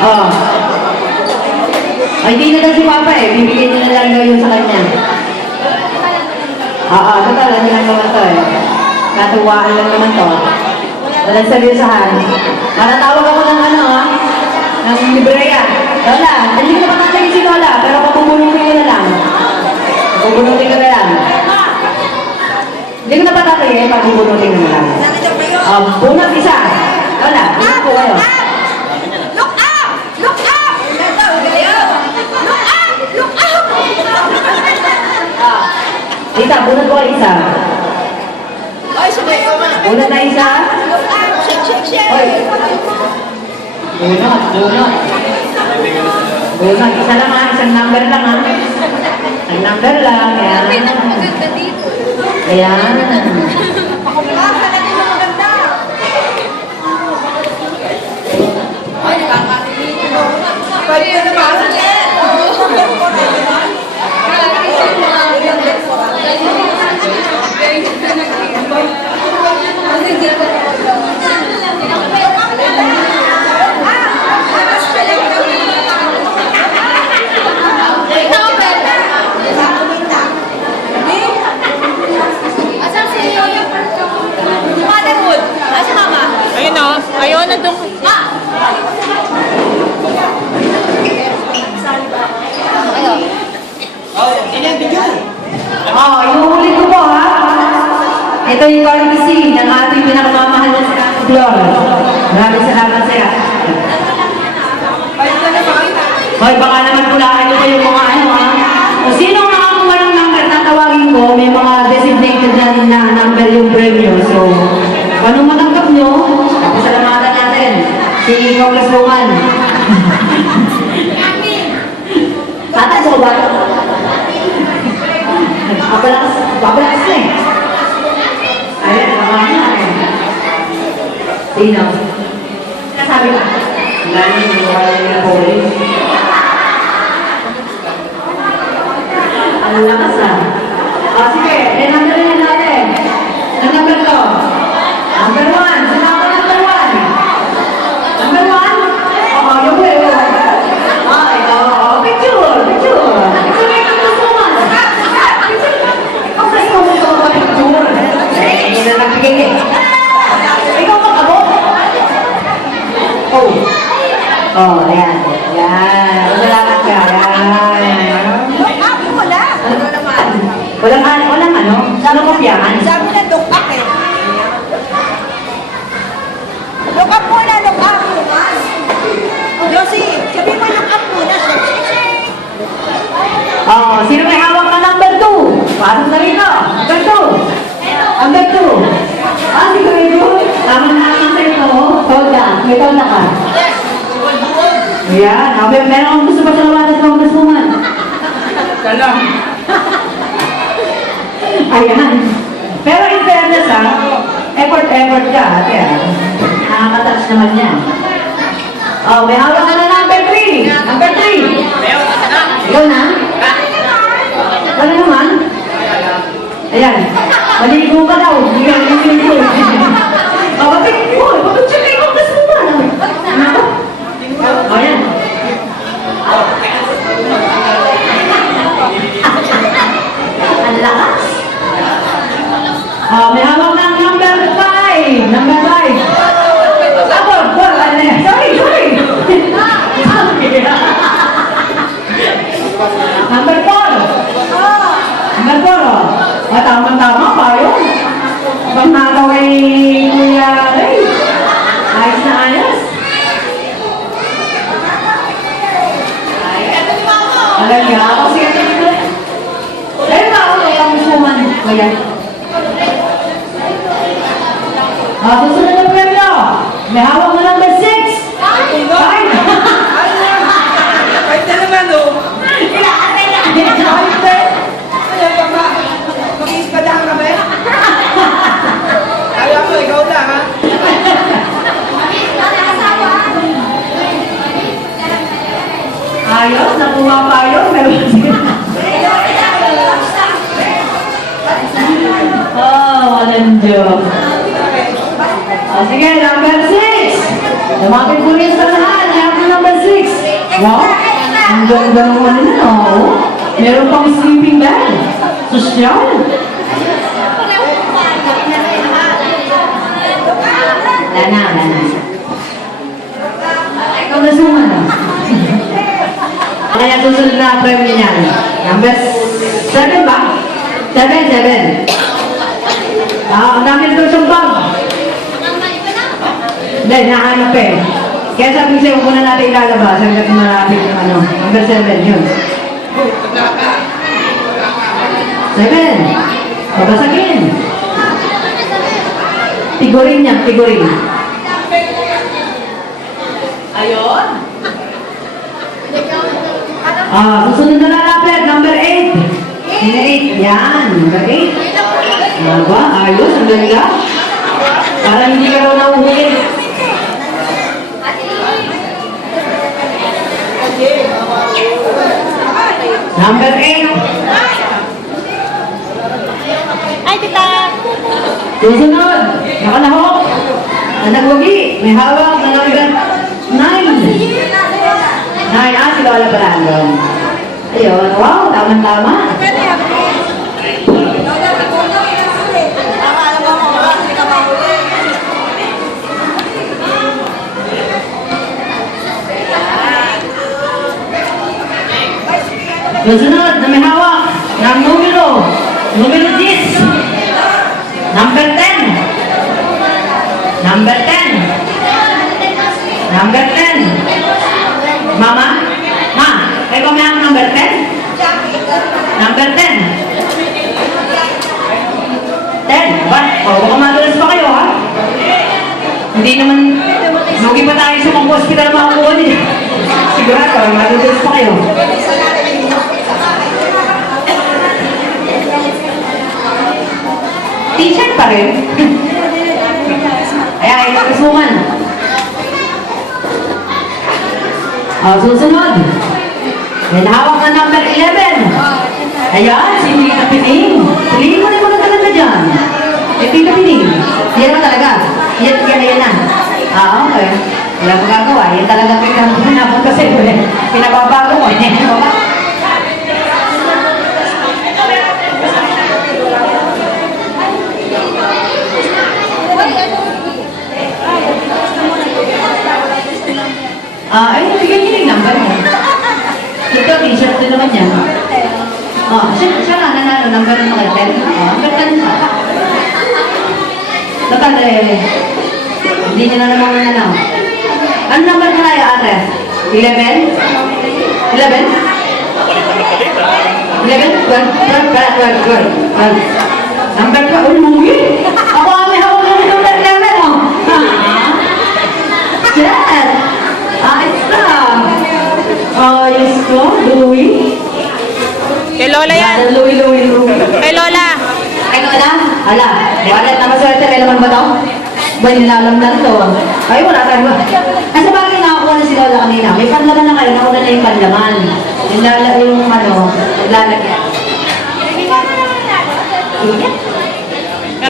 Oh. Ay, hindi na daw si Papa eh. Bibigyan niya na lang daw yun sa kanya. Oo, total. Ano lang naman to eh. Katuwaan lang naman to. Walang seryosahan. Matatawag ako ng ano ah. Ng libreya. Lola, hindi ko na patatagin si Lola. Pero papubunutin ko na lang. Papubunutin ko na lang. Hindi ko na patatagin. Papubunutin ko na lang. Bunot isa. Lola, bunot po kayo. Look up! Look up! Look up! Tita, bunot po kayo isa. Bunot na isa. Oy. Bunot, bunot. Bunot, isa lang ha. Isang number lang ha. Isang number lang. Ayan. Ayan. Pwede na ba? Ayun o, ayaw na doon. Inuulit ko po ha. Ito yung courtesy ng ating pinakamamahal na si Ate Flor. Maraming salamat sa'yo. Hoy, baka naman pulaan nyo pa yung mga ano ha. O sino ang nakakuha ng number na tawagin ko, may mga designated na number yung premyo. So, anong matanggap nyo, pasalamatan natin. Si Congresswoman. Tatay ko ba? Babalakas na eh. Ayan, tama na eh. Sino? Sabi ka? Lalo yung wala yung police. Ang lakas ah. O sige, number na natin. Ang number to? Number 1. Sino ako number 1? Number 1? Oo, yung way. Ay, oo. Picture. Picture may kagustuhan. Ikaw sa ikaw mo picture. Eh, hindi na nagbigay eh. Ikaw mag-abo? Oh. Oh, ayan. Ayan. Salamat ka. Ayan. Walang ano? Walang kopyahan? Sabi na look up eh. Look up muna, look up. Josie, sabi mo look up muna. Oh, sino may hawak na number 2? Pasok na rito. Number 2. Number 2. Ah, si Kuya. Tama na naman sa ito. Tolda. May tolda ka. Ayan. Meron akong gusto pa sa lawanan sa mga naman. Salam. Ayan. Pero in fairness ha, effort ka ate ha. Nakakatouch naman yan. Oh, may hawak ka na number 3. Number 3. Ikaw na? Ano naman? Ayan. Maligo ka daw. Hindi ka niligo. Oh, bakit mo? Bakit siya kayo ang gusto mo? Ano? Oh, ayan. Ang lakas. May hawak ng number 5. Number 5. Sorry. Number 4. Number 4, oh. Tama pa yun. Pag nakaw kay Kuya Ray. Ayos na ayos. Alam niya, ako siya ito. Ayun na ako, ang suman. Kuya. Susunod na premyo. May hawak mo number 6. 5. Kahit na naman o. Mag-iispadahan kami? Kaya mo, ikaw lang ha. Ayos, nakuha pa yun. Oh, walang joke. Sige, number 6. Lumapit po rin sa lahat. Number 6. Wow! Ang ganda ng ano na, oh. Meron pang sleeping bag. Sosyal. Wala na. Ikaw na suma na. Kaya susunod na premyo niyan. Number 7 ba? 7. Ang dami nito siyang bag. Hindi, nahanap eh. Kaya sabi ko sa'yo, huwag muna natin ilalabas. Hanggat marapit yung ano. Number 7, yun. 7. Babasagin. Figurin niya, figurin. Ayun. Susunod na lalapit. Number 8. Number 8. Yan. Number 8. Ba? Ayos. Ang ganda. Para hindi ka raw nauhuli. Number 8. Ay, tita! Susunod. Nakalahok. Nagwagi. May hawak na number 9. 9. Si Lola Brandon. Ayun. Wow. Tama-tama. Susunod na may hawak ng numero 10. Number 10. Number 10. Number 10. Mama? Ma, kayo ba may hawak number 10? Number 10. 10. Ba? O, baka madulas pa kayo, ha? Hindi naman, lugi pa tayo sa mga hospital na makakuha nila. Sigurado, madulas pa kayo. T-shirt pa rin. Ayan, ito kasuman. Susunod. May hawak na number 11. Ayan, si Tita Pining. Piliin mo na yung mga talaga dyan. Si Tita Pining. Yan na talaga. Yan na. Okay. Wala magagawa. Yan talaga pinapon kasi. Pinababago ko. Ay, bigyan niyo yung number mo. Ito, t-shirt din naman yan. Siya nga, nanalo, number ng mga 10. Number 10 siya. Bakit hindi niya na naman nanalo. Ano number na kayo, ate? 11? 11? 11? 12? Number 12? Uy, munggi! Ako kami hawag ng number 11, oh! Jet! Ayos na! Ayos ko, Louie. Kay Lola yan. Louie. Kay Lola. Ay, Lola? Ala, wallet na maswerte. May laman ba ito? Ba, nilalam lang ito. Ay, wala tayo ba? Kasi bakit nakakuha na si Lola kanina? May panlaman na kayo. Nakuha na yung panlaman. Yung lalagyan.